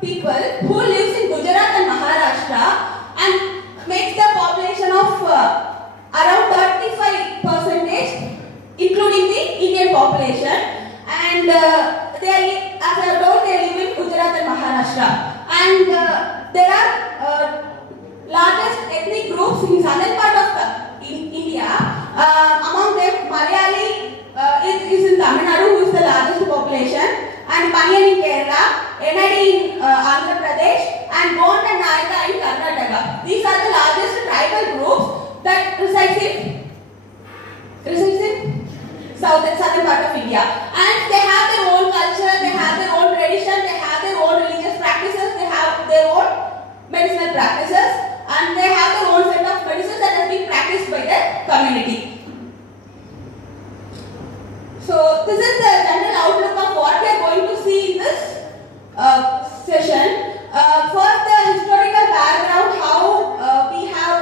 people who lives in Gujarat and Maharashtra and makes the population of around 35%, including the Indian population. And they are, as I have told, they live in Gujarat and Maharashtra. And there are largest ethnic groups in southern part of India. Among them, Malayali is in Tamil Nadu, who is the largest population, and Paniyan in Kerala, NID in Andhra Pradesh, and Gond and Nayaka in Karnataka. These are the largest tribal groups that resides in southern part of India. And they have their own culture, they have their own tradition, they have their own religious practices, they have their own medicinal practices, and they have their own set of medicines that has been practiced by the community. So this is the general outlook of what we are going to see in this session. First, the historical background, how we have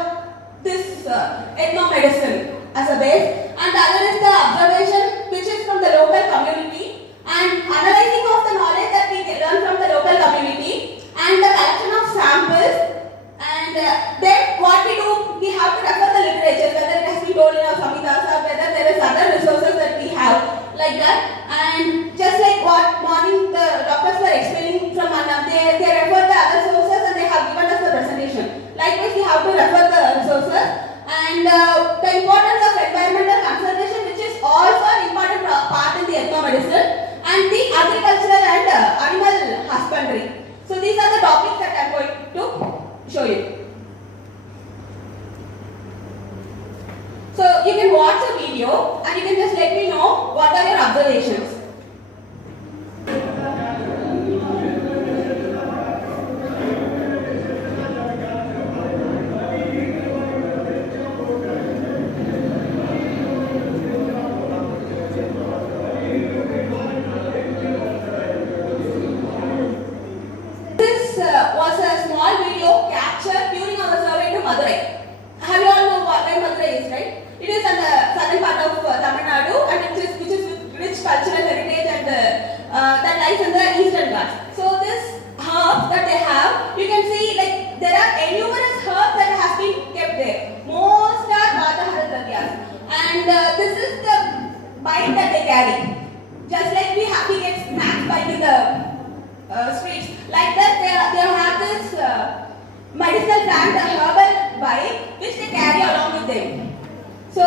this ethnomedicine as a base, and the other is the observation which is from the local community, and analyzing of the knowledge that we learn from the local community, and the collection of samples. And then what we do, we have to refer the literature, whether it has been told in our Samhitas or whether there is other resources that we have like that. And just like what morning the doctors were explaining from Annam, they refer the other sources and they have given us the presentation. Likewise, we have to refer the resources. And the importance of environmental conservation, which is also an important part in the ethnomedicine, and the agricultural and animal husbandry. So these are the topics that I am going to show you. So you can watch a video and you can just let me know what are your observations. This was a small video captured during our survey to Madurai. Have you all know where Madurai is, right? It is on the southern part of Tamil Nadu, and which is with rich cultural heritage, and that lies in the eastern Ghats. So this herbs that they have, you can see like there are numerous herbs that have been kept there. Most are Vatahara Dravyas, and this is the bite that they carry. Just like we get snacks bite in the streets, like that they have this medicinal plant, the herbal bite, which they carry along with them. So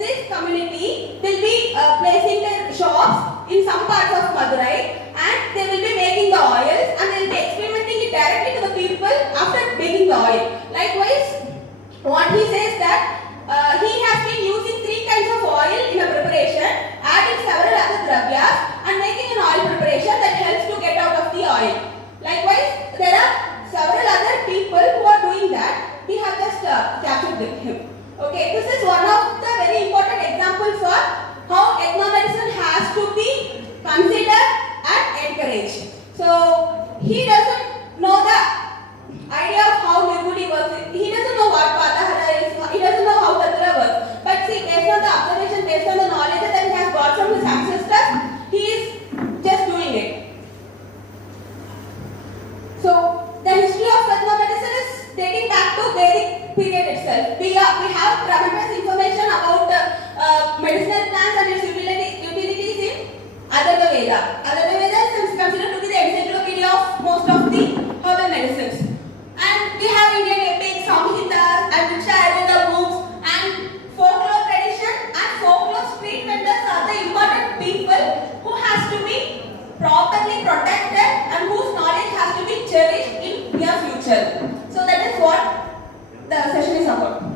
this community will be placing their shops in some parts of Madurai, and they will be making the oils, and they will be experimenting it directly to the people after making the oil. Likewise, what he says that he has been using 3 kinds of oil in a preparation, adding several other dravyas and making an oil preparation that helps to get out of the oil. Likewise, there are several other people who are doing that. We have just captured him. Okay, this is one of the very important examples for how ethnomedicine has to be considered and encouraged. So he doesn't know the idea of how Nirgudi works. He doesn't know what Vatahara is. He doesn't know how Tatra works. But see, based on the observation, based on the knowledge that he has got from his ancestors, he is just doing it. So the history of ethnomedicine is dating back to Vedic period itself. We have tremendous information about medicinal plants and its utilities in Adharva Veda. Adharva Veda is considered to be the encyclopedia of most of the herbal medicines. And we have Indian epics, Samhitas, and Riksha Ayurveda books, and folklore tradition and folklore street vendors are the important people who has to be properly protected and whose knowledge has to be cherished in near future. So that is what the session is about.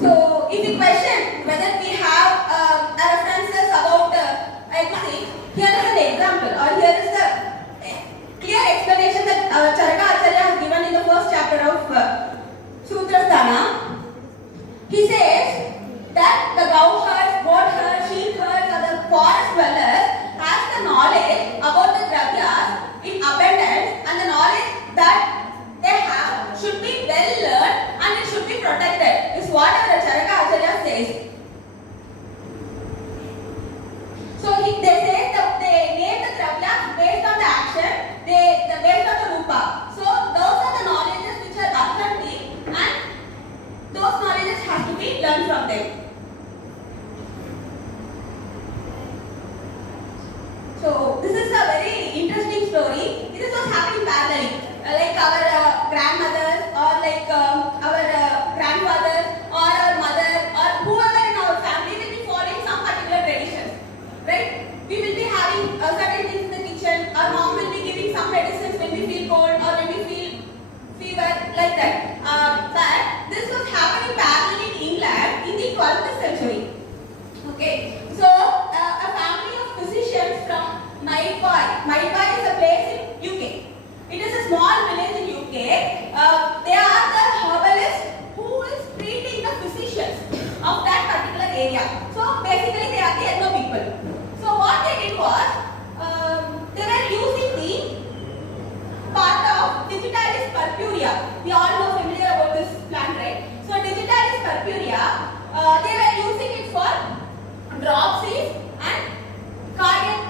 So if you question whether we have references about ethnicity, here is an example, or here is the clear explanation that Charaka Acharya has given in the first chapter of Sutrasthana. He says that the cow herds, goat herds, sheep herds, or the forest dwellers has the knowledge about the dravyas in abundance, and the knowledge that they have should be well learned and it should be protected, is what our Charaka Acharya says. story. This was happening parallelly. Like our grandmothers or like our grandfathers or our mother or whoever in our family will be following some particular traditions, right? We will be having certain things in the kitchen. Our mom will be giving some medicines when we feel cold or when we feel fever, like that. But this was happening parallelly in England in the 12th century. Okay, so a family of physicians from Mayfair is a place in UK. It is a small village in UK. They are the herbalists who is treating the physicians of that particular area. So basically they are the ethno people. So what they did was they were using the part of digitalis purpurea. We all know familiar about this plant, right? So digitalis purpurea, they were using it for dropsies and cardiac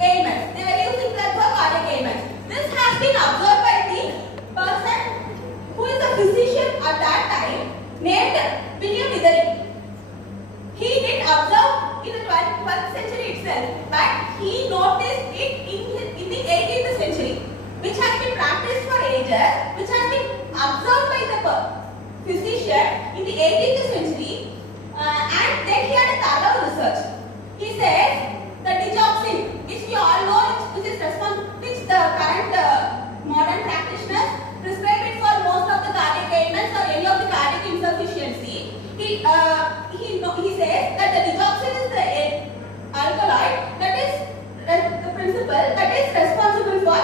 ailments. They were using that for cardiac ailments. This has been observed by the person who is a physician at that time named William Withering. He did observe in the 12th century itself, but he noticed it in the 18th century, which has been practiced for ages, which has been observed by the physician in the 18th century, and then he had a thorough research. He says the digoxin, which we all know, which the current modern practitioners prescribe it for most of the cardiac ailments or any of the cardiac insufficiency. He says that the digoxin is the alkaloid that is the principle that is responsible for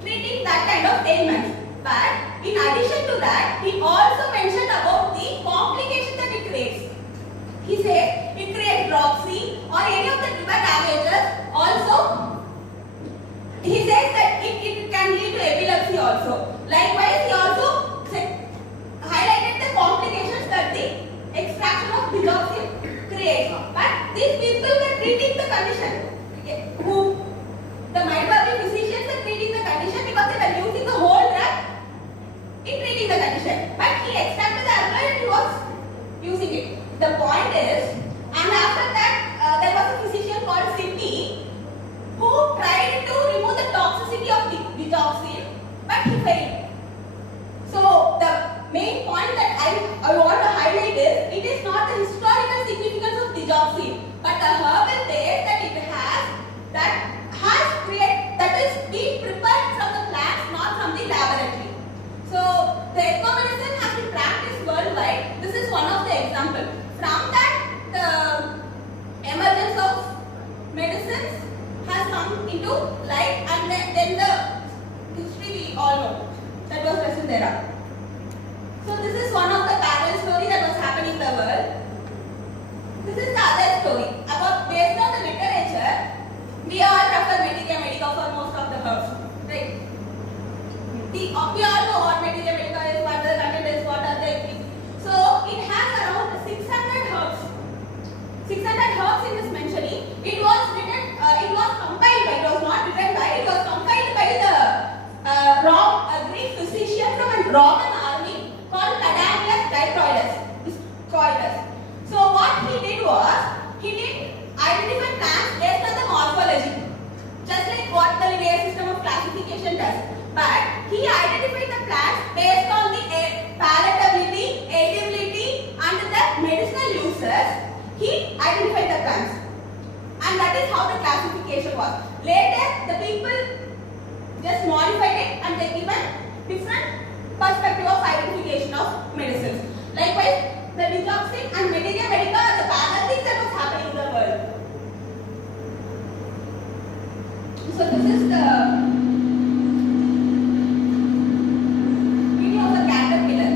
treating that kind of ailments. But in addition to that, he also mentioned about the complications that it creates. He says it creates dropsy or any of the liver damages. Also, he says that it can lead to epilepsy also. Likewise, he also highlighted the complications that the extraction of digoxin creates. But these people were treating the condition. The Mayfair physicians were treating the condition because they were using the whole drug in treating the condition. But he extracted the alkaloid and he was using it. The point is, and after that, there was a physician called Sidney who tried to remove the toxicity of digoxin, but he failed. So the main point that I want to highlight is, it is not the historical significance of digoxin, but the herbal base that it has, that is being prepared from the plants, not from the laboratory. So the ethnomedicine has been practiced worldwide. This is one of the examples. From that, the emergence of medicines has come into light, and then the history we all know, that was present there. So this is one of the parallel story that was happening in the world. This is the other story about, based on the literature, we all prefer Ethnomedical for most of the herbs, right? We all know what Ethnomedical is, what the content is, what are the things. So it has around 600 herbs. 600 herbs in this mentioning. It was compiled by, it was not written by, it was compiled by the Greek physician from a Roman army called Kandavel. So what he did was, he did identify plants based on the morphology, just like what the linear system of classification does. But he identified the plants based on the palatability, edibility, and the medicinal uses. He identified the plants, and that is how the classification was. Later, the people just modified it and they given different perspective of identification of medicines. Likewise, the digoxin and Ethnomedical are the parallel things that was happening in the world. So this is the video of the caterpillar.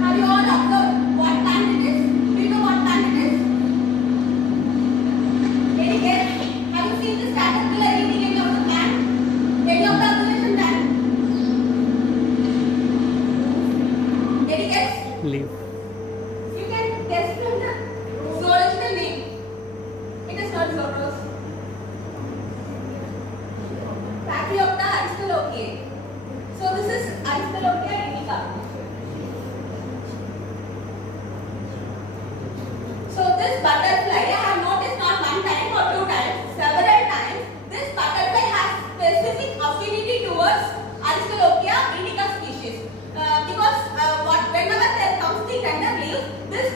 Have you all observed what plant it is? Do you know what plant it is? Any guess? Have you seen this caterpillar eating any of the plant? Any of the observation done? Any guess?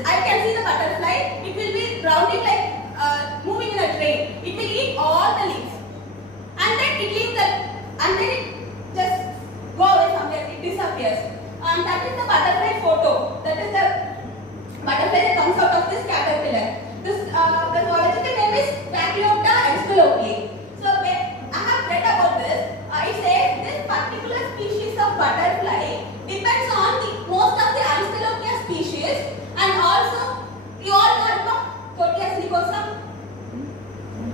I can see the butterfly. It will be rounding like moving in a train. It will eat all the leaves, and then it leaves the, and then it just go away somewhere. It disappears. And that is the butterfly photo. That is the butterfly that comes out of this caterpillar. This the zoological name is Pavithra Ethnomedical. So I have read about this. It says this particular species of butterfly depends on the most of the Ethnomedical species, and also you all know about Proteus nicosa.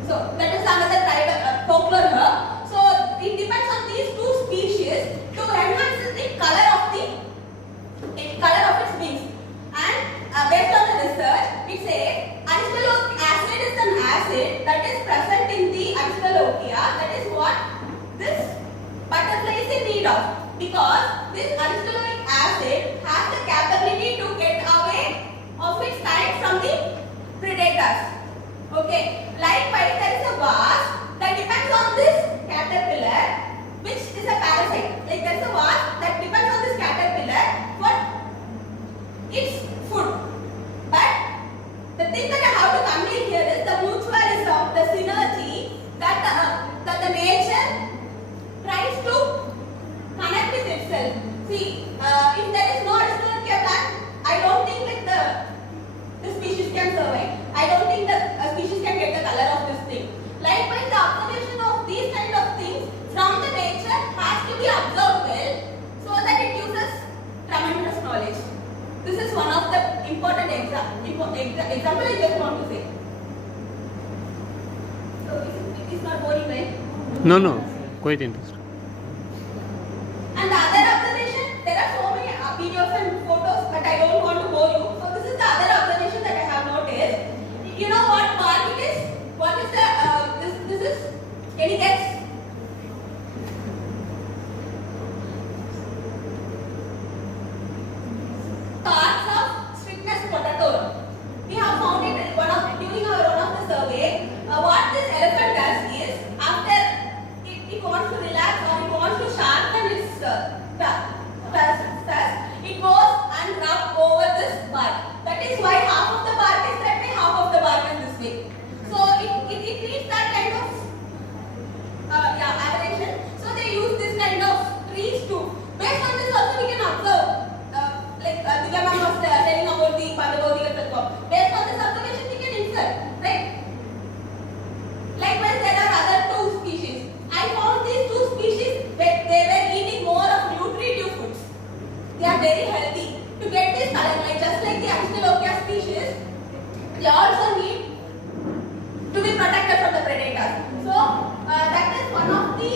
So that is another type of folklore here. So it depends on these two species to enhance the color of its wings. And based on the research, it says aniseloic acid is an acid that is present in the Ethnomedica. That is what this butterfly is in need of, because this aniseloic acid has the capability to get away of its kind from the predators. Okay. Likewise, there is a wasp that depends on this caterpillar, which is a parasite. Like there is a wasp that depends on this caterpillar for its food. But the thing that I have to convey here is the mutualism, the synergy that the nature tries to connect with itself. See, if there is no Ethnomedical plant, I don't think like the species can survive. I don't think the species can get the color of this thing. Likewise, the observation of these kind of things from the nature has to be observed well, so that it gives us tremendous knowledge. This is one of the important example I just want to say. So it is not boring, right? No, quite interesting. And the other observation, there are so many videos and photos, but I don't want to bore you. So this is the other observation that I have noticed. You know what bark it is? What is the this is? Any guess? Parts of Strictus protectorum. We have found it during one of the survey. What this elephant does is, after it wants to relax or it wants to sharpen its tusk, it goes and rub over this bark. That is why half of the bark is that way, half of the bark is this way. So it needs that kind of aberration. So they use this kind of trees too. Based on this also we can observe, like Divya ma'am was telling about the Kandavel tattva. Based on this observation we can insert, right? Likewise, there are other two species. I found these two species that they were eating more of nutritive foods. They are very healthy. To get this color, like just like the Ethnomedical species, they also need to be protected from the predators. So that is one of the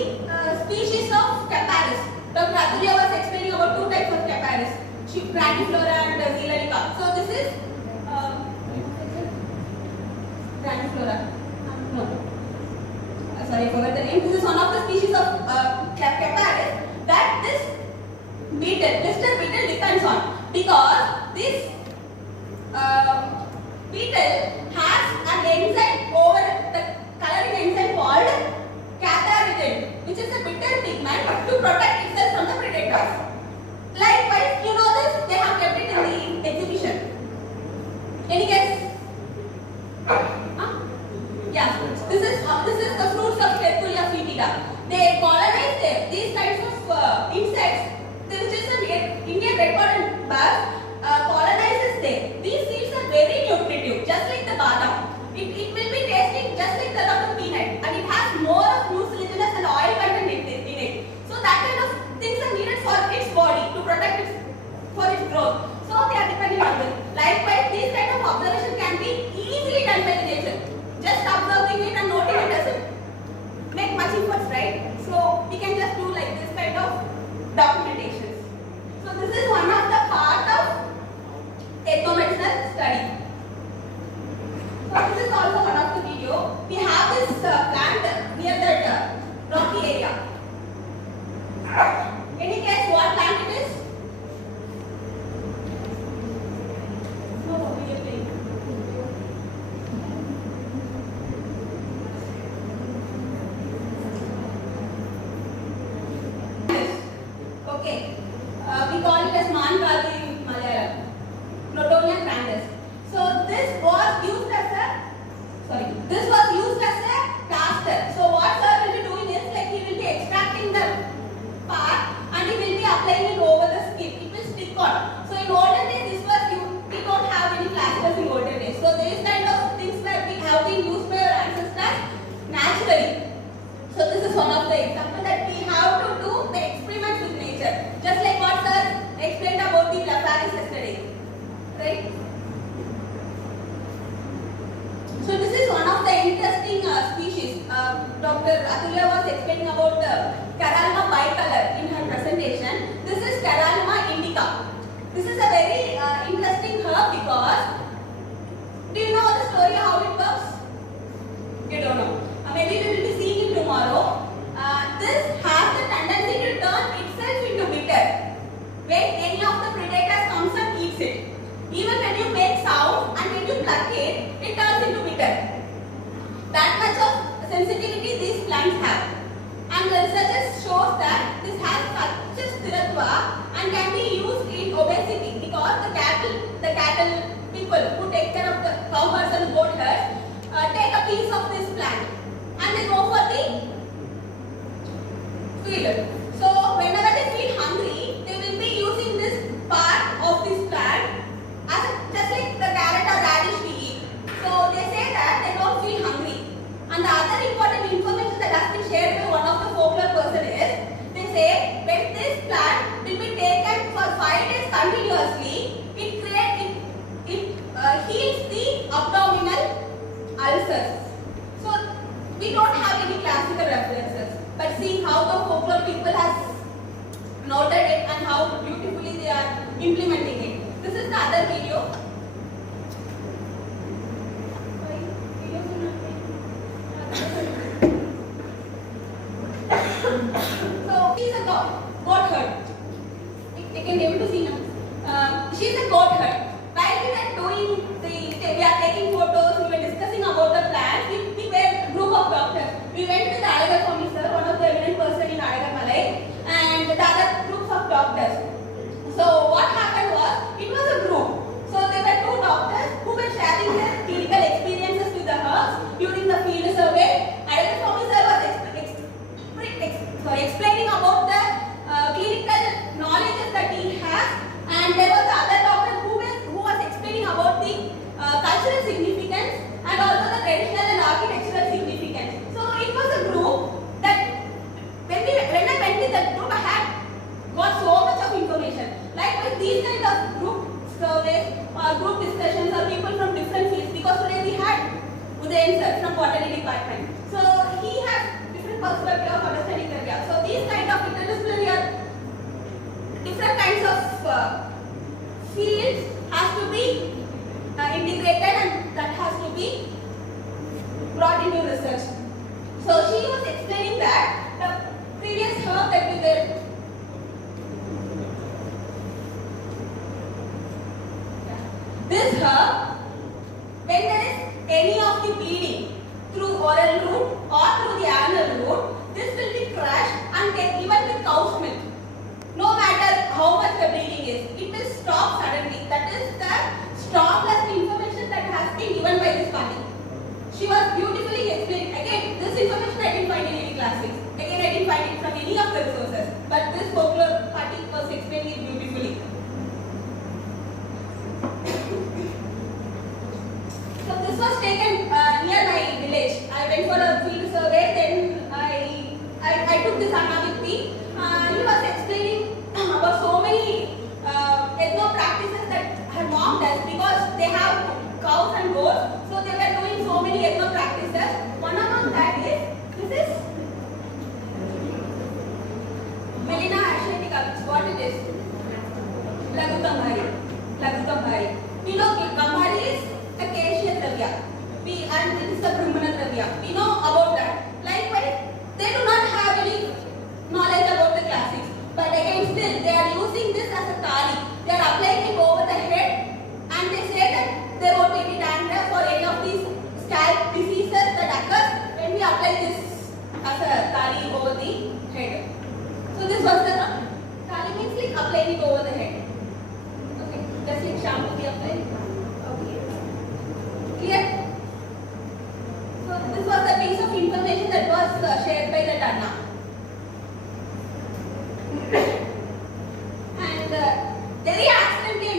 species of caparis. Dr. Atulia was explaining about two types of caparis, Pavithra and Ethnomedical. So this is Pavithra. No. Sorry, I forgot the name. This is one of the species of caparis that this blister beetle depends on, because this beetle has an enzyme over the coloring enzyme called catharidin, which is a bitter pigment to protect itself from the predators. Likewise, you know this, they have kept it in the exhibition. Any guess? Yeah, this is the fruits of Tertulia foetida. They colonize these types of insects, which is an Indian red-corded bug, colonize Dr. Atulya was explaining about Caralma bicolor in her presentation. This is Caralma indica. This is a very interesting herb because, do you know the story how it works? You don't know. Maybe we will be seeing it tomorrow. This has the tendency to turn itself into bitter when any of the predators comes and eats it. Even when you make sound and when you pluck it, it turns into bitter. That much of sensitivity these plants have. And the researchers shows that this has such a stiratva and can be used in obesity because the cattle people who take care of the cow herds and goat herds take a piece of this plant and they go for the field. So whenever they feel hungry, they will be using this part of this plant as just like the carrot or radish we eat. So they say that they don't feel hungry. And the other important information that has been shared by one of the folklore person is, they say when this plant will be taken for 5 days continuously, it heals the abdominal ulcers. So we don't have any classical references, but see how the folklore people has noted it and how beautifully they are implementing it. This is the other video. So she's a goat herd. You can be able to see now. She's a goat herd. While we are taking photos, we were discussing about the plants. We were a group of doctors. We went to the Alagar Swami sir, one of the eminent person in Alagar Malay, and the other groups of doctors. So what happened was, it was a group. So there were 2 doctors who were sharing their clinical experiences with the herbs during the field survey. Alagar Swami sir was explaining about the clinical knowledge that he has, and there was the other doctor who was explaining about the cultural significance and also the traditional and architectural significance. So it was a group that when I went with that group, I had got so much of information. Likewise, these kind of group surveys or group discussions or people from different fields, because today we had Udayan sir from botany department. So he has different perspective of understanding the area. So these kind of interdisciplinary or different kinds of fields has to be integrated, and that has to be brought into research. So she was explaining that the previous herb that we were this herb, when there is any of the bleeding through oral route or through the anal route, this will be crushed and given with cow's milk. No matter how much the bleeding is, it will stop suddenly. That is the strongest information that has been given by this party. She was beautifully explaining. Again, this information I didn't find in any classics. Again, I didn't find it from any of the resources. But this folklore party was explaining it beautifully. So this was taken near my village. I went for a field survey. Then I took this Anna with me. He was explaining about so many ethno practices that her mom does, because they have cows and goats. So they were doing so many ethno practices. One among that is, this is Melina asiatica. What it is? Lagu Gambhari. We know Gambhari is acacia dravya. And it is a Brahmana dravya. We know about that. Likewise, they do not have any knowledge about the classics. But again, still, they are using this as a tali. They are applying it over the head, and they say that there won't be any dandruff or any of these scalp diseases that occurs when we apply this as a tali over the head. So this was the tali means like applying it over the head. Okay, just like shampoo we apply. Okay, clear? So this was the piece of information that was shared by the Anna. And very accidentally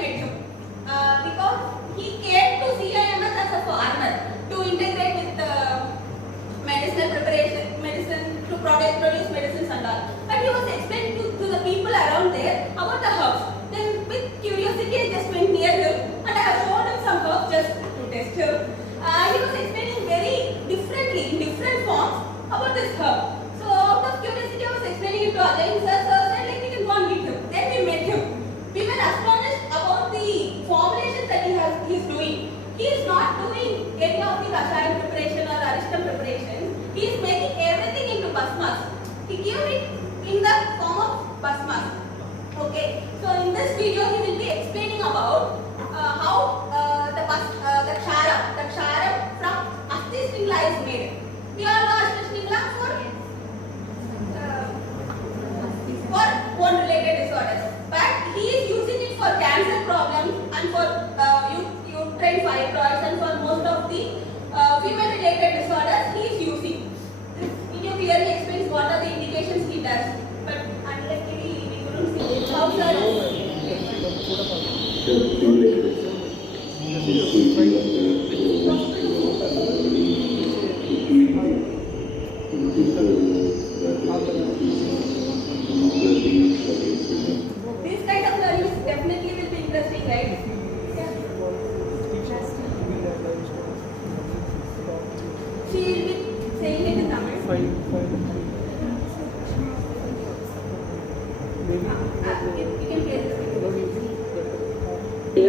how the ksharam from Asti Stringla is made. We all know Asti Stringla for bone related disorders, but he is using it for cancer problems and for uterine fibroids and for most of the female related disorders he is using. This video clearly explains what are the indications he does, but unluckily we couldn't see it. How this kind of learning definitely will be interesting, right? Yeah. She will be saying it in Tamil. You can play this video.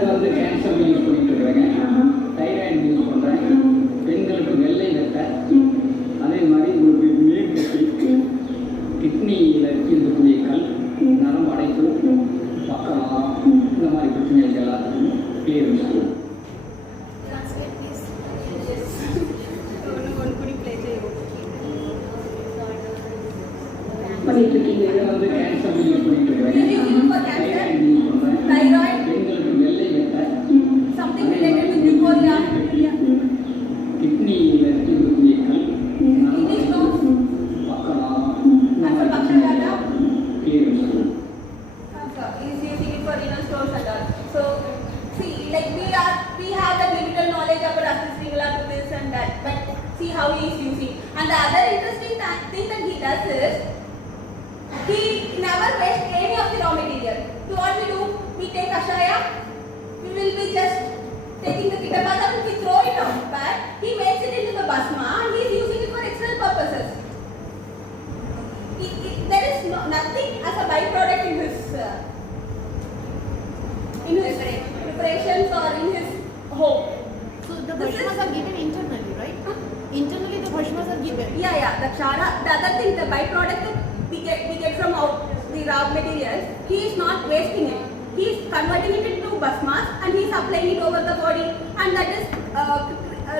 வந்து cancer use பண்ணிட்டு இருக்காங்க, thyroid use பண்ணுறாங்க, பெண்களுக்கு வெள்ளை வெட்டை, அதே மாதிரி ஒரு நீர் கட்டி, கிட்னியில் இருக்கக்கூடிய கல், நரம்பு அடைப்பு, பக்கவாதம், இந்த மாதிரி பிரச்சனைகள் எல்லாத்துக்கும் கிளியர் பண்ணுவோம். பண்ணிட்டு இருக்கீங்க வந்து கேன்சர் யூஸ் பண்ணிட்டு இருக்காங்க, தைராய்டு யூஸ் பண்ணுறாங்க, பெண்களுக்கு வெள்ளை வெட்டை, Something related to pneumonia. கிட்னியில் இருக்கக்கூடிய கல், நரம்பு அடைப்பு, பக்கவாதம், இந்த மாதிரி பிரச்சனைகள் கிளியர் பண்ணுவோம். He's using it for renal stones and all. So, see, like we have the limited knowledge about assisting to this and that, but see how he is using. And the other interesting thing that he does is, he never wastes any of the raw material. So what we do, we take ashaya, we will be just taking the kitapata and we throw it out, but he makes it into the basma and he is using it for external purposes. There is nothing as a byproduct in his preparations or in his home. So the bhashmas are given internally, right? Internally the bhashmas are given. Yeah. The kshara, the other thing, the byproduct that we get from out the raw materials, he is not wasting it. He is converting it into basmas and he is applying it over the body, and that is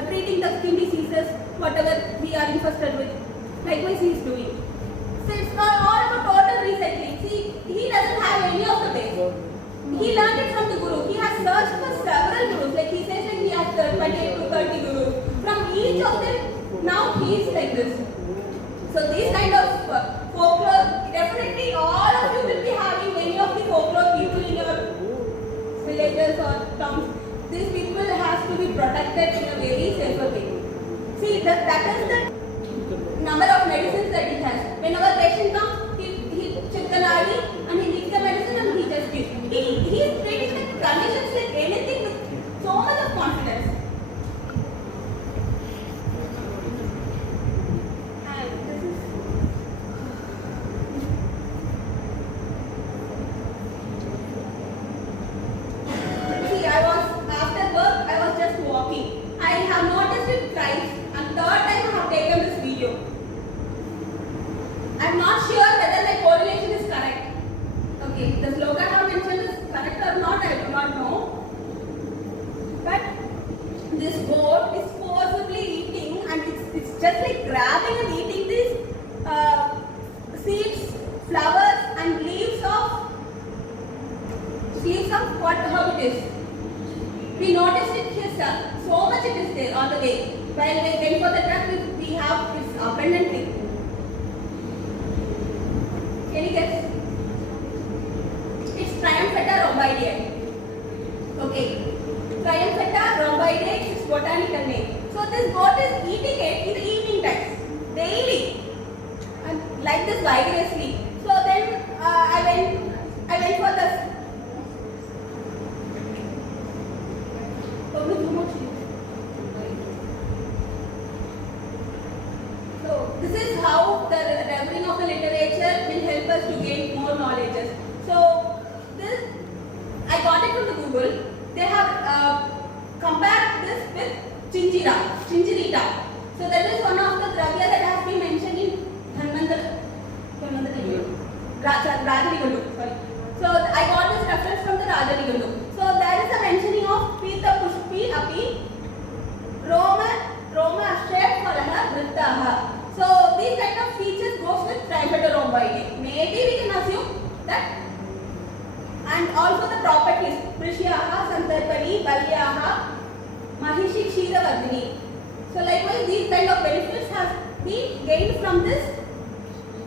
treating the skin diseases, whatever we are infested with. Likewise he is doing. So it's not all about total recycling. See, he doesn't have any of the base. He learned it from the guru. He has searched for several gurus. Like he says that he has 28 to 30 gurus. From each of them, now he is like this. So these kind of folklore, definitely all of you will be having many of the folklore people in your villages or towns. These people have to be protected in a very safer way. See, that is the number of medicines that he has. Whenever patient comes, he checks the nadi and he takes the medicine and he just gives. He is treating the conditions like anything with so much of confidence. And this is see, after work I was just walking. I have noticed it thrice, and third time I have taken this video. I am not sure whether my correlation is correct. Okay, the slogan I have mentioned is correct or not, I do not know. But this goat is forcibly eating, and it's just like grabbing and eating these seeds, flowers and leaves of what herb it is. We noticed it here, sir. So much it is there on the way. While we went for the truck, we have this abundantly. Any guess? It's Triumphata rhombidae. Okay. Triumphata rhombidae is its botanical name. So this goat is eating it in the evening time, daily, and like this vigorously. So then I went for the. So this is how the reviewing of the literature will help us to gain more knowledge. So this, I got it from the Google. They have compared this with chinchirita. So that is one of the dravya that has been mentioned in Rajanigandu. Sorry. So I got this reference from the Rajanigandu. So there is a mentioning of Dalyaha Mahishi Kshiravardhini. So likewise these kind of benefits have been gained from this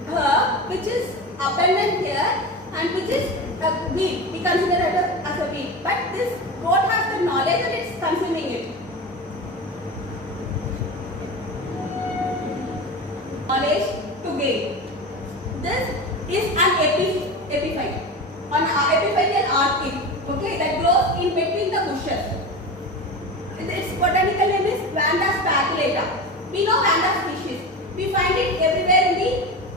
herb which is abundant here and which is a weed. We consider it as a weed. But this goat has the knowledge and it's consuming it. Knowledge to gain. This is an epiphyte, an epiphyteal orchid, okay, that grows in between the bushes. Its botanical name is Vanda speculata. We know Vanda species. We find it everywhere in the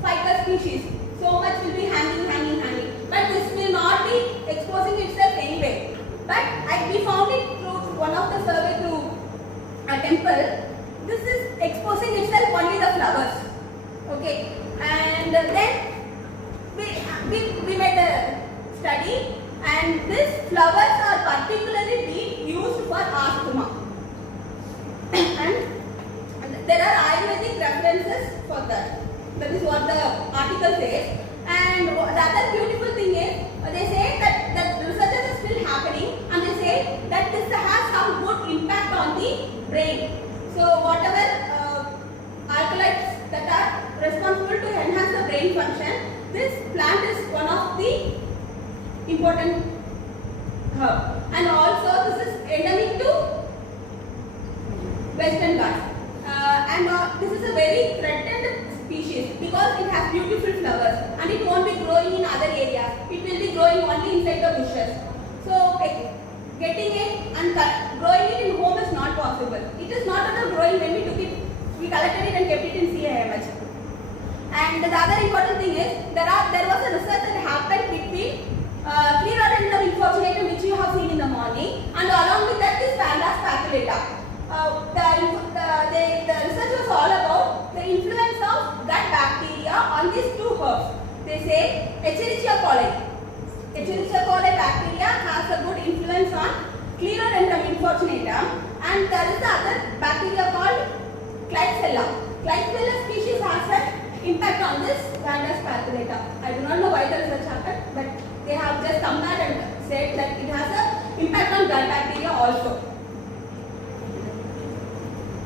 ficus species. So much will be hanging. But this will not be exposing itself anyway. But we found it through one of the survey through a temple. This is exposing itself only the flowers. Okay, and then we made a study, and these flowers are particularly being used for asthma. and there are Ayurvedic references for that. That is what the article says. And the other beautiful thing is, they say that the research is still happening, and they say that this has some good impact on the brain. So whatever alkaloids that are responsible to enhance the brain function, this plant is one of the important herb. And also this is endemic to Western Ghats. This is a very threatened species because it has beautiful flowers and it won't be growing in other areas. It will be growing only inside the bushes. So getting it and growing it in home is not possible. It is not at all growing when we took it. We collected it and kept it in CIMH. And the other important thing is there was a research that happened between Clerodendron infortunatum, which you have seen in the morning, and along with that is Vanda speculata. The research was all about the influence of gut bacteria on these two herbs. They say Escherichia coli. Escherichia coli bacteria has a good influence on Clerodendron infortunatum, and there is the other bacteria called Klebsiella. Klebsiella species has an impact on this Vanda speculata. I do not know why the research happened, but they have just come back and said that it has an impact on gut bacteria also.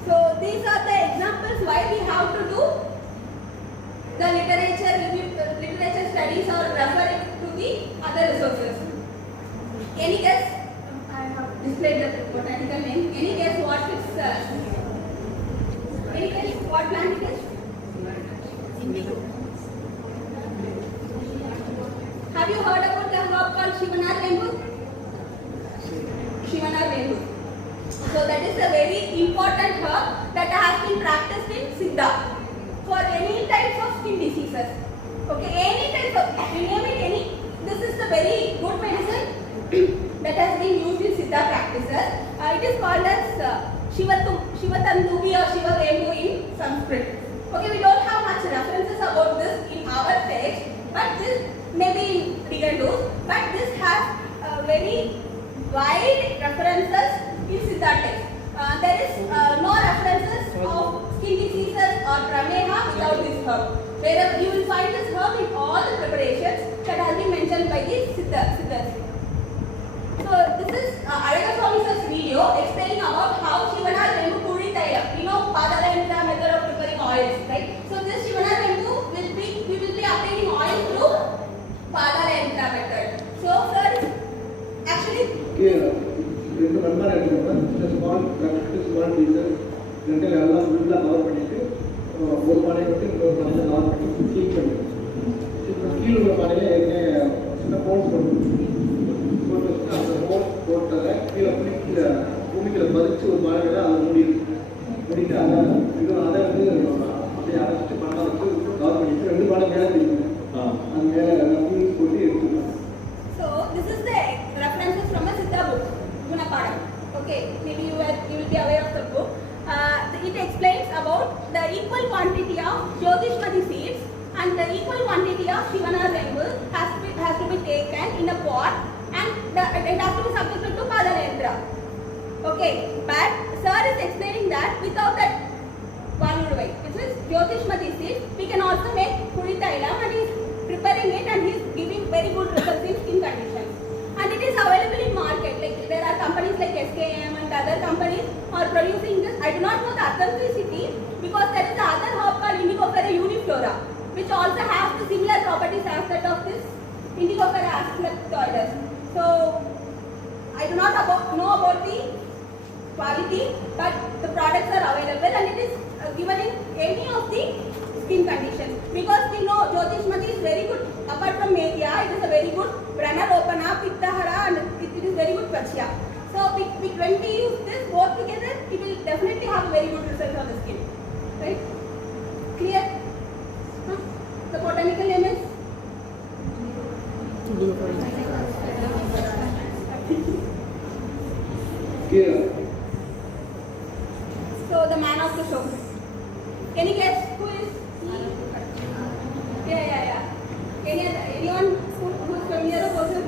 So these are the examples why we have to do the literature studies or refer it to the other resources. Any guess? I have displayed the botanical name. Any guess what it's? Any guess what plant it is? Have you heard about the herb called Shivanar Vembu? Shivanar Vembu. So that is a very important herb that has been practiced in Siddha for any types of skin diseases. Okay, any types of, you name it any. This is a very good medicine that has been used in Siddha practices. It is called as Shivatandubi or Shiva Vembu in Sanskrit. Okay, we don't have much references about this in our text, but this may be in Digandu, but this has very wide references in Siddha text. There is no references of skin diseases or prameha without this herb. Wherever you will find this herb in all the preparations that has been mentioned by the Siddhas. So this is Ayurveda Swami's video explaining about how Shivanar Vembu Puri Taila. We know Padalantra method of preparing oils, right? So this Shivanar Vembu we will be obtaining oil through Padalantra method. So sir, actually. ரெண்டு member எடுத்துக்கோங்க. Small pieces ரெண்டு எல்லாம் ஃபுல்லாக cover பண்ணிவிட்டு ஒரு பானையை விட்டு இன்னொரு பானையை கவர் பண்ணி சீல் பண்ணிடுவோம். இப்போ கீழே உள்ள பானையில் ஏற்கனவே சின்ன ஹோல்ஸ் போட்டு அந்த ஹோல்ஸ் போட்டதை கீழே பூமிக்குள்ள பதிச்சு ஒரு பானையில் அதை முடிட்டு அதை வந்து அப்படியே அரைச்சிட்டு பண்ண வச்சு கவர் பண்ணிட்டு ரெண்டு பானை மேலே தெரியும். அது மேலே ஃபீல்ஸ் போட்டு எடுத்துக்கலாம். So this is the references from a Siddha book. Okay, maybe you will be aware of the book. It explains about the equal quantity of Jyotishmati seeds and the equal quantity of Shivanar Vembu has to be taken in a pot, and it has to be subjected to Padalantra. Okay, but sir is explaining that without that Vanurvai, which is Jyotishmati seeds, we can also make Puri Tailam, and he is preparing it and he is giving very good results in skin conditions. and it is available in market. Like there are companies like SKM and other companies are producing this. I do not know the authenticity because there is the other herb called Indigofera uniflora, which also has the similar properties as that of this Indigofera ascleptoides. So I do not know about the quality, but the products are available and it is given in any of the skin conditions. Because we know Jyotishmati is very good. Apart from Medhya, it is a very good Pranaropana, Pittahara, and it is very good Pachya. So when we use this both together, it will definitely have a very good result on the skin. Right? Clear? Huh? The botanical name is? Clear. So the man of the show. Can you guess who is he? Yeah. Anyone who is familiar about him?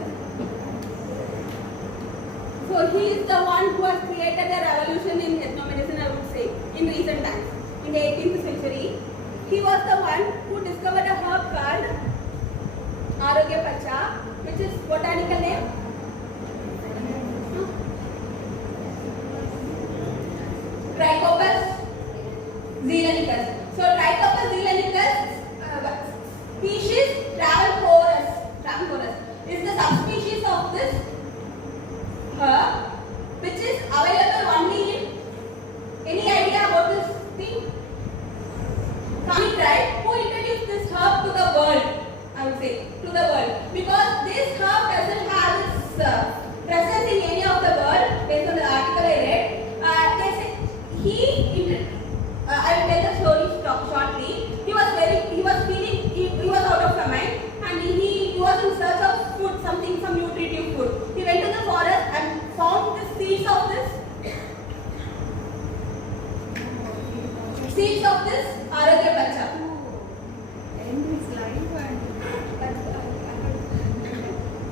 So he is the one who has created a revolution in ethnomedicine, I would say, in recent times. In the 18th century, he was the one who discovered a herb called Arogya Pacha, which is botanical name. Trichopas zelenicus. So Trichopas zelenicus species Travancorus is the subspecies of this herb, which is available only in. Any idea about this thing? Kami tribe who introduced this herb to the world, I would say, to the world, because this herb doesn't have its presence in any of the world. Based on the article I read, they say I will tell the story shortly. He was feeling, he was out of mind, and he was in search of food, some nutritive food. He went to the forest and found the seeds of this Arogya Pacha.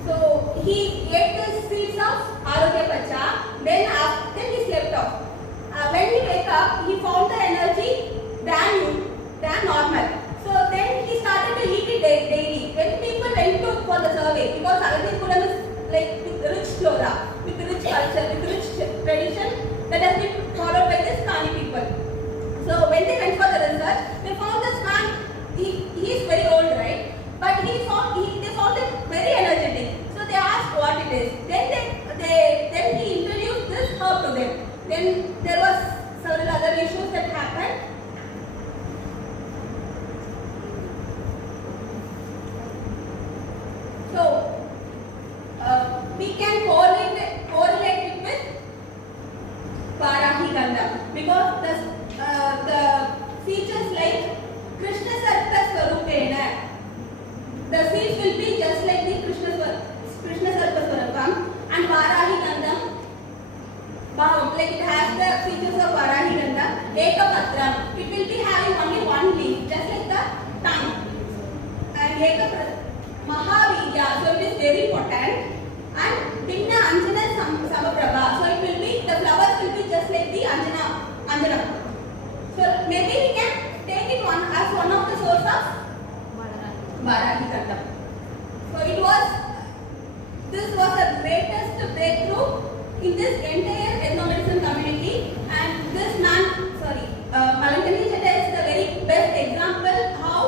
So he ate the seeds of Arogya Pacha, then he slept off. When he wake up, he found the energy than normal. So then he started to eat it daily. When people went for the survey, because Agathipuram is like with rich flora, with rich culture, with rich tradition that has been followed by the Skani people. So when they went for the research, they found this man, he is very old, right? But they found it very energetic. So they asked what it is. Then he introduced this herb to them. Then there was several other issues that happened. So we can correlate it with Varahi Ganda because the features like Krishna Sarpa Swarupena, the seeds will be just like the Krishna Sarpa Swarupam, and Varahi Gandam, like it has the features of Varahi Ganda. Ekapatram, it will be having only one leaf, just like the tongue. And Mahavidya, so it is very potent. And Pinna Anjana Samaprabha, so it will be, the flowers will be just like the Anjana. So maybe we can take it as one of the source of Varahi Ganda. So this was the greatest breakthrough in this entire ethnomedicine community, and this Malankani Chetta is the very best example how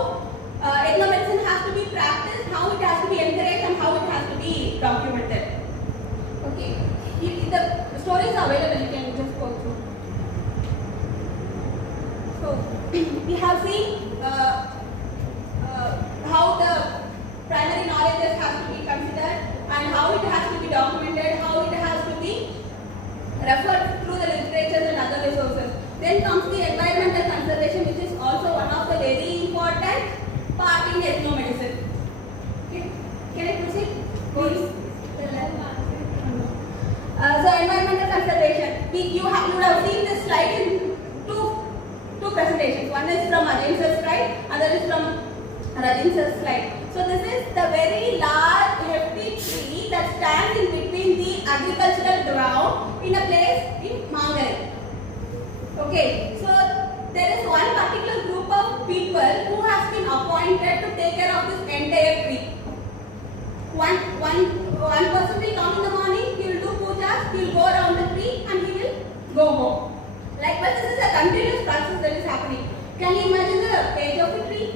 ethnomedicine has to be practiced, how it has to be encouraged, and how it has to be documented. Okay, if the story is available, you can just go through. So we have seen how the primary knowledge has to be considered, and how it has to be documented, how it has to be referred through the literatures and other resources. Then comes the environmental conservation, which is also one of the very important part in ethnomedicine. Okay. Can I proceed? Please. So environmental conservation. You would have seen this slide in two presentations. One is from Ajin's slide, other is from Rajin's slide. So this is the very large hefty tree that stands in between the agricultural ground in a place in Mangalore. Okay, so there is one particular group of people who has been appointed to take care of this entire tree. One one person will come in the morning, he will do pujas, he will go around the tree and he will go home. Likewise, this is a continuous process that is happening. Can you imagine the age of the tree?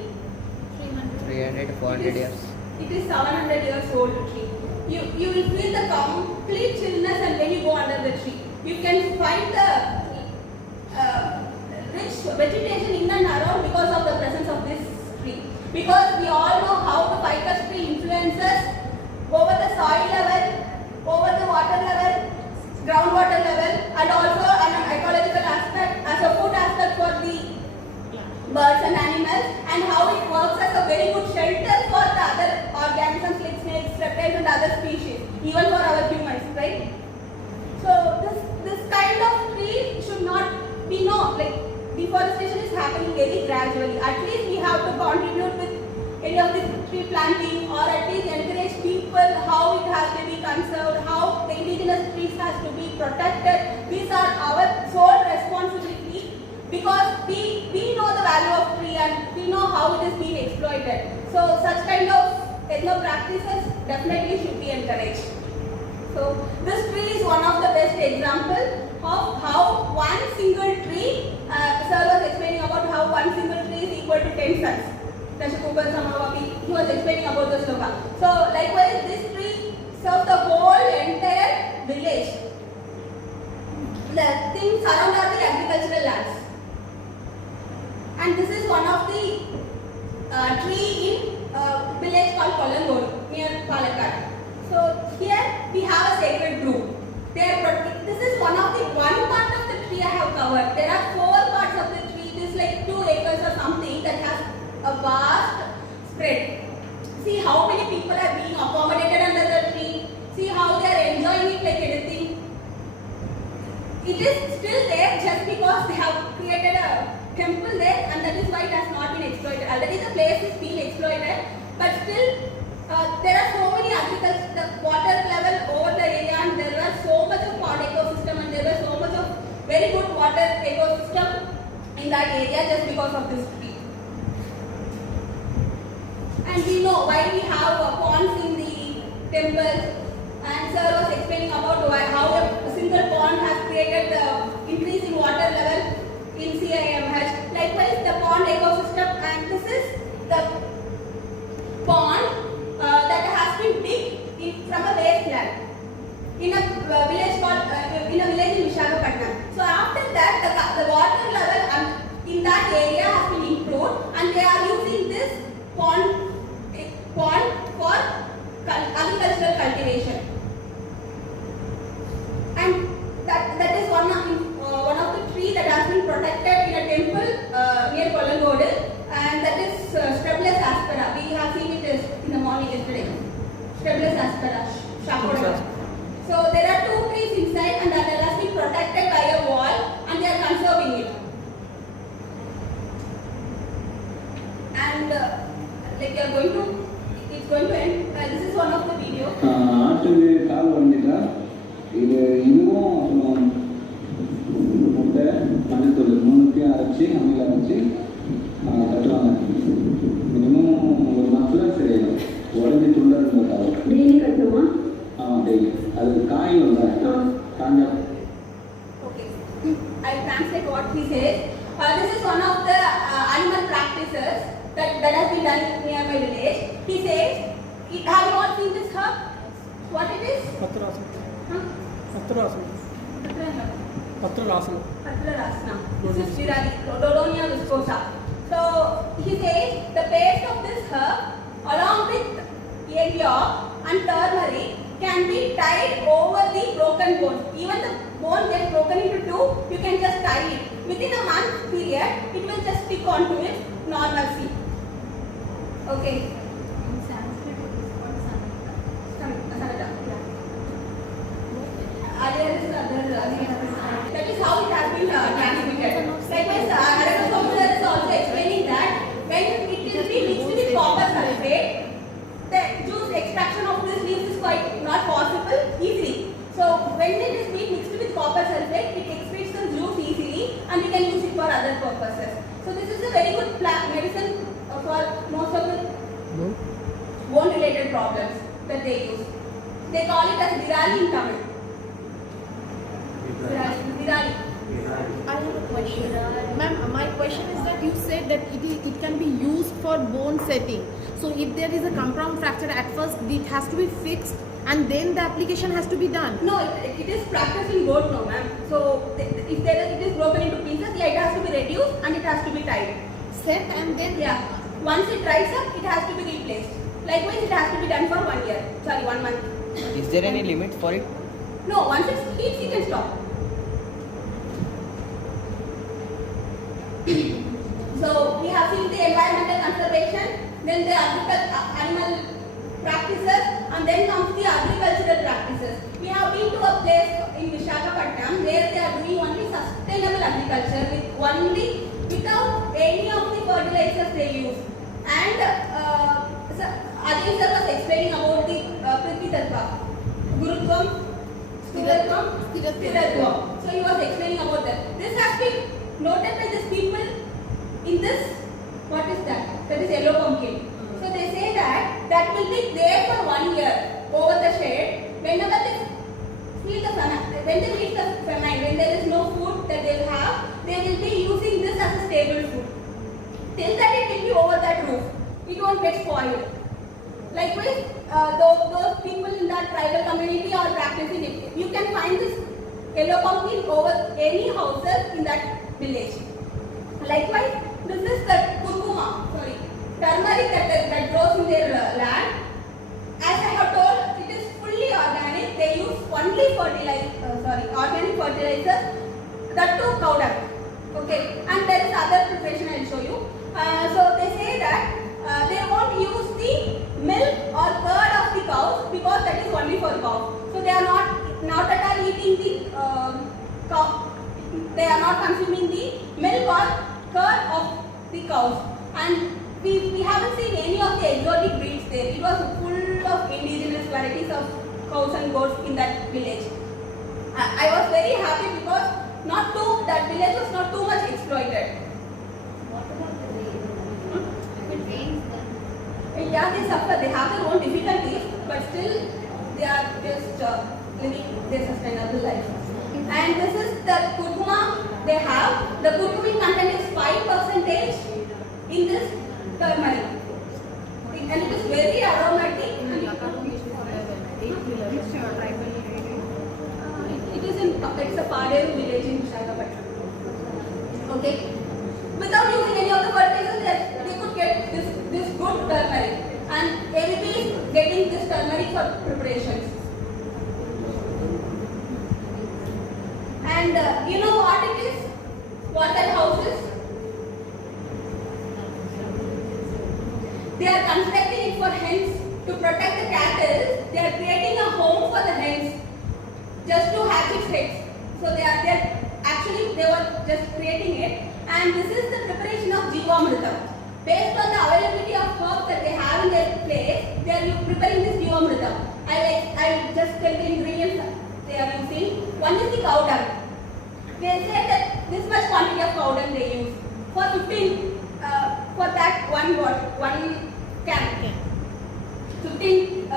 300 to 400 years. It is 700 years old tree. You will feel the complete chillness and when you go under the tree. You can find the rich vegetation in and around because of the presence of this tree. Because we all know how the ficus tree influences over the soil level, over the water level, groundwater level, and also an ecological aspect, as a food aspect for the birds and animals, and how it works as a very good shelter for the other organisms like snakes, reptiles, and other species, even for our humans, right? So this kind of tree should not be like deforestation is happening very gradually. At least we have to contribute with any of this tree planting, or at least encourage people how it has to be conserved, how the indigenous trees has to be protected. These are our sole responsibility because we know the value of tree and we know how it is being exploited. So such kind of ethno practices definitely should be encouraged. So this tree is one of the best example of how one single tree, sir was explaining about how one single tree is equal to 10 suns. He was explaining about the sloka. So likewise, this tree serves the whole entire village. The things around are the agricultural lands. And this is one of the tree in village called Kolangor near Palakkad. So here we have a sacred grove. This is one part of the tree I have covered. There are 4 parts of the tree. It is like 2 acres or something that has a vast spread. See how many people are being accommodated under the tree. See how they are enjoying it like anything. It is still there just because they have created a temple there, and that is why it has not been exploited. Already the place is being exploited, but still there are so many agriculture, the water level over the area, and there was so much of pond ecosystem, and there was so much of very good water ecosystem in that area just because of this tree. And we know why we have ponds in the temples, and sir was explaining about how a single pond has created the increase in water level in CIMH. Likewise, the pond ecosystem, and this is the pond that has been digged from a wasteland in a village in Visakhapatnam. So after that, the water level in that area has been improved, and they are using this pond for agricultural cultivation. And that is one of the tree that has been protected in a temple near Kolangod, and that is Strabelus aspera. We have seen it in the morning yesterday. Strabelus aspera, Shakoda. So there are 2 trees inside, and that has been protected by a wall, and they are conserving it. And like it's going to end. This is one of the video. ஆட்டுக்கு கால் வந்துட்டா இது இதுவும் அப்புறம் முட்டை மஞ்சத்தூள் 3த்தையும் அரைச்சி அம்மியில் அரைச்சி கட்டுவாங்க. மினிமம் ஒரு மாதத்தில் சரியாயிடும். உடஞ்சி துண்டல் இருக்காது. டெய்லி கட்டுமா? ஆமாம், டெய்லி. அது காயும் இல்லை, காஞ்சா. Okay, I'll translate what he says. This is one of the animal practices that has been done near my village. He says, have you all seen this herb? What it is? Patrasana. Huh? Patrasana. Patrasana. Patrasana. This is Virali, Dolonia viscosa. So he says the paste of this herb along with egg yolk and turmeric can be tied over the broken bone. Even the bone gets broken into 2, you can just tie it. Within a month period, it will just stick onto its normalcy. Okay. In Sanskrit, it is called Sanata. That is how it has been transmitted. Likewise, Arakasomular is also explaining that when it will be mixed with copper sulfate, the juice extraction of this leaves is quite not possible easily. So when it is being mixed with copper sulfate, it extracts the juice easily, and we can use it for other purposes. So this is a very good medicine for most of the bone related problems that they use. They call it as Virali in Tamil. Virali. I have a question. Ma'am, my question is that you said that it can be used for bone setting. So if there is a compound fracture at first, it has to be fixed and then the application has to be done. No, it is practiced in both now, ma'am. So if it is broken into pieces, yeah, it has to be reduced and it has to be tied. Set and then Yeah. Once it dries up, it has to be replaced. Likewise, it has to be done for 1 year. Sorry, 1 month. Is there any limit for it? No, once it heats, you can stop. So we have seen the environmental conservation, then the animal practices, and then comes the agricultural practices. We have been to a place in Visakhapatnam where they are doing only sustainable agriculture without any of the fertilizers they use. And Adil sir was explaining about the Prithvi Tattva, Gurutvam, Sthiratvam, Sthiratvam. So he was explaining about that. This has been noted by these people in this, what is that? That is yellow pumpkin. So they say that will be there for 1 year over the shade. Whenever they feel the famine, when they meet the famine, when there is no food that they will have, they will be using this as a stable food. Till that it will be over that roof. It won't get spoiled. Likewise, those people in that tribal community are practicing it. You can find this yellow pumpkin over any houses in that village. Likewise, this is the turmeric that grows in their land. As I have told, it is fully organic. They use only organic fertilizers, that too cow dung. Okay, and there is other preparation I will show you. So they say that they won't use the milk or curd of the cows because that is only for cows. So they are not at all eating the cow. They are not consuming the milk or curd of the cows. And we haven't seen any of the exotic breeds there. It was full of indigenous varieties of cows and goats in that village. I was very happy because that village was not too much exploited. what about the rain? If it rains then? Yeah, they suffer. They have their own difficulties, but still they are just living their sustainable life. And this is the kurkuma they have. The curcumin content is 5% in this turmeric, and it is very aromatic. It's a Paderu village in Visakhapatnam. Okay, without using any of the fertilizers, they could get this good turmeric, and everybody is getting this turmeric for preparations. And you know what it is? What that house is? They are constructing it for hens to protect the cattle. They are creating a home for the hens just to hatch its eggs. So they were just creating it, and this is the preparation of Jivamrita. Based on the availability of herbs that they have in their place, they are preparing this Jivamrita. I will just tell the ingredients they are using. One is the cow dung. They say that this much quantity of cow dung they use for 15 for that one can. 15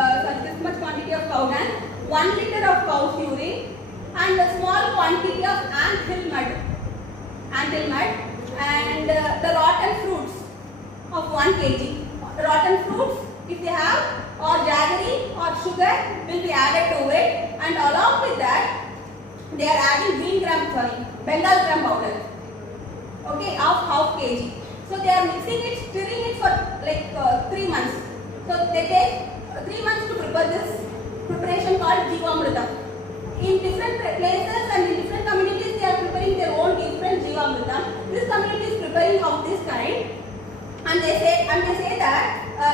this much quantity of cow dung, 1 liter of cow's urine, and a small quantity of anthill mud, and the rotten fruits of 1 kg. Rotten fruits, if they have, or jaggery or sugar will be added to it, and along with that they are adding Bengal gram powder, okay, of half kg. So they are mixing it, stirring it for like 3 months. So they take 3 months to prepare this preparation called Jivamrita. In different places and in different communities, they are preparing their own different Jivamrita. This community is preparing of this kind, and they say that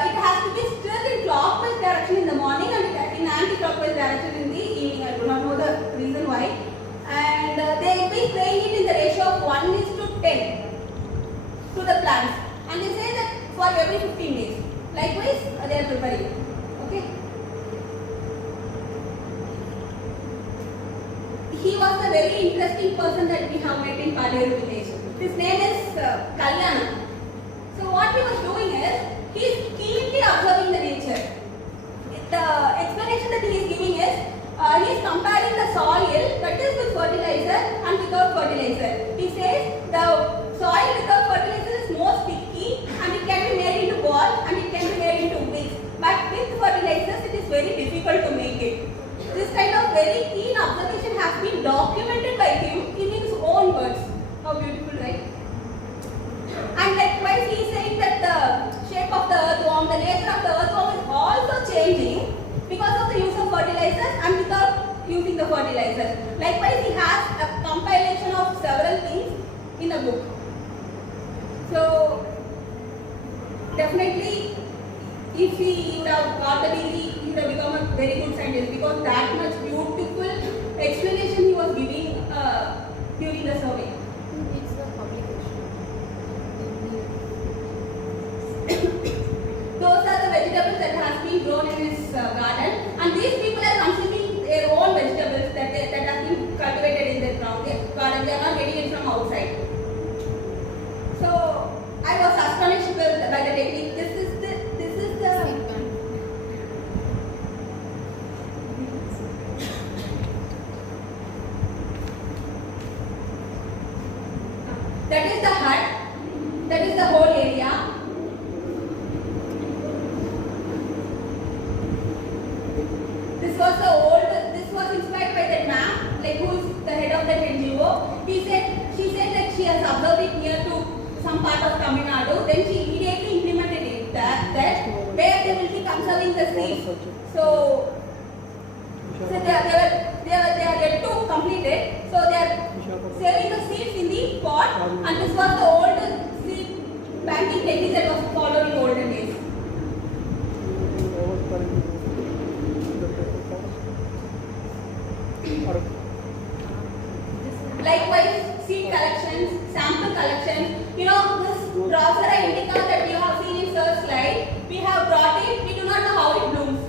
it has to be stirred in clockwise direction in the morning and in anti-clockwise direction in the evening. I do not know the reason why. And they will be spraying it in the ratio of 1:10 to the plants. And they say that for every 15 days. Likewise, they are preparing. Okay. He was a very interesting person that we have met in Paderu village. His name is Kalyana. So what he was doing is, he is keenly observing the nature. the explanation that he is giving is he is comparing the soil that is with fertilizer and without fertilizer. He says the soil without fertilizer is more sticky and it can be made into balls and it can be made into weeds. But with fertilizers it is very difficult to make it. This kind of very keen observation has been documented by him in his own words. How beautiful, right? And likewise he is saying that the shape of the earthworm, the nature of the earthworm is also changing because of the use of fertilizers and without using the fertilizers. Likewise he has a compilation of several things in a book. So definitely if he would have got the degree, he would have become a very good scientist because that much beautiful explanation he was giving during the survey. It's the publication. Those are the vegetables that has been grown in his garden, and these people are consuming their own vegetables that have been cultivated in their garden. They are not getting it from outside. So I was astonished by the technique. This is the that is the hut. That is the whole area. This was inspired by that ma'am, like who is the head of that NGO. She said that she has observed it near to some part of Tamil Nadu. Then she immediately implemented it that where they will be conserving the seeds. So they are yet to complete it. So they are saving the seeds in the pot, and this was the old seed banking technique that was followed in olden days. Likewise, seed collections, sample collections. You know, this Drosera indica that you have seen in sir's slide, we have brought it, we do not know how it blooms.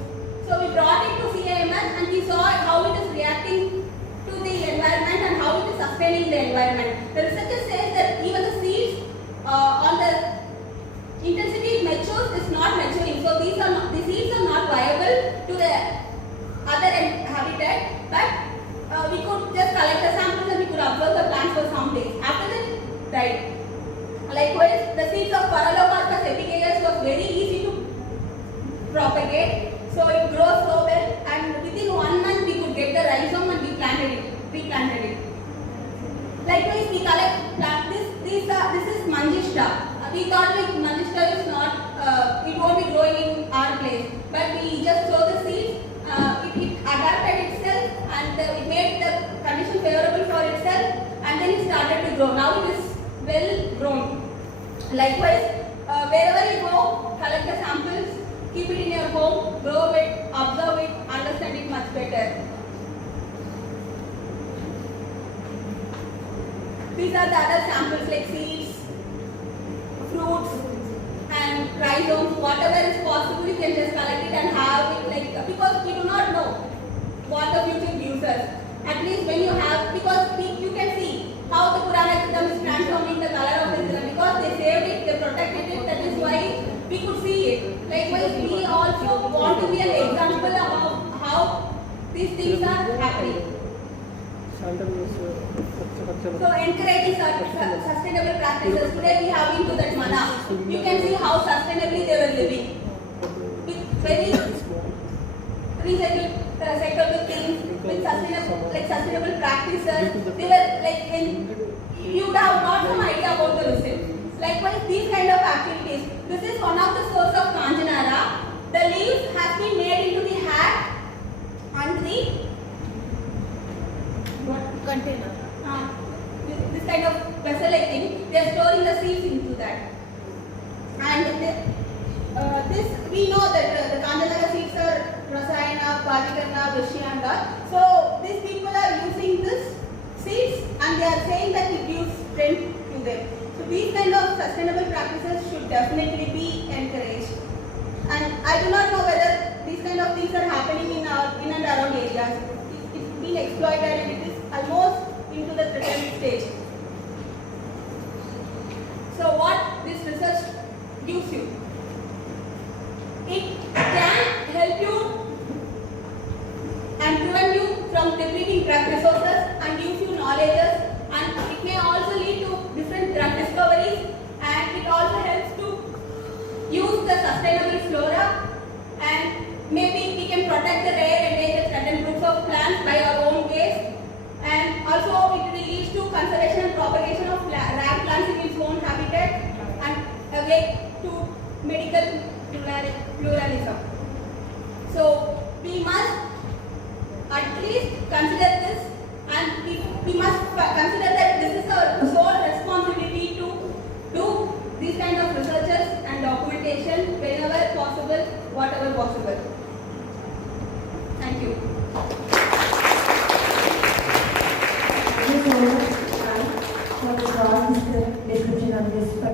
So we brought it to CAMS and we saw how it is reacting to the environment and how it is sustaining the environment. The researcher says that even the seeds on the intensity it matures is not maturing. So the seeds are not viable to the other habitat, but we could just collect the samples and we could observe the plants for some days. After that, died. Likewise, the seeds of Paralocarpus epigallus was very easy to propagate. So it grows so well, and within 1 month we could get the rhizome and we planted it. Likewise, we collect plants. This is Mangishta. We thought like Mangishta is not, it won't be growing in our place, but we just sow the seeds. It adapted itself and it made the condition favorable for itself, and then it started to grow. Now it is well grown. Likewise, wherever you go, collect the samples, keep it in your home, grow it, observe it, understand it much better. These are the other samples like seeds, fruits, and rhizomes. Whatever is possible, you can just collect it and have it, like, because we do not know what the future gives us. At least when you have, because you can see how the Purana system is transforming the color of the system, because they saved it, they protected it. That is why we could see it. Likewise, we also want to be an example of how these things are happening. So encouraging sustainable practices. Today we have been to that mana. You can see how sustainably they were living. With very recyclable things, with sustainable practices. They were like you would have not some idea about the result. Likewise, these kind of activities. This is one of the source of Kanjanara. The leaves has been made into the hat and the Container. This kind of vessel, I think, they are storing the seeds into that. And this, we know that the Kandavel seeds are Rasayana, Pavithra, Vishyanda. So these people are using this seeds and they are saying that it gives strength to them. So these kind of sustainable practices should definitely be encouraged. And I do not know whether these kind of things are happening in and around areas. It's being exploited and it is almost into the threatened stage. So what this research gives you? It can help you protect the rare, endangered, threatened groups of plants by our own ways, and also it will lead to conservation and propagation of rare plants in its own habitat, and a way to medical pluralism. So we must at least consider this, and we must consider that this is our sole responsibility to do these kind of researches and documentation whenever possible, whatever possible. Thank you. Thank you so much for the broad description on this.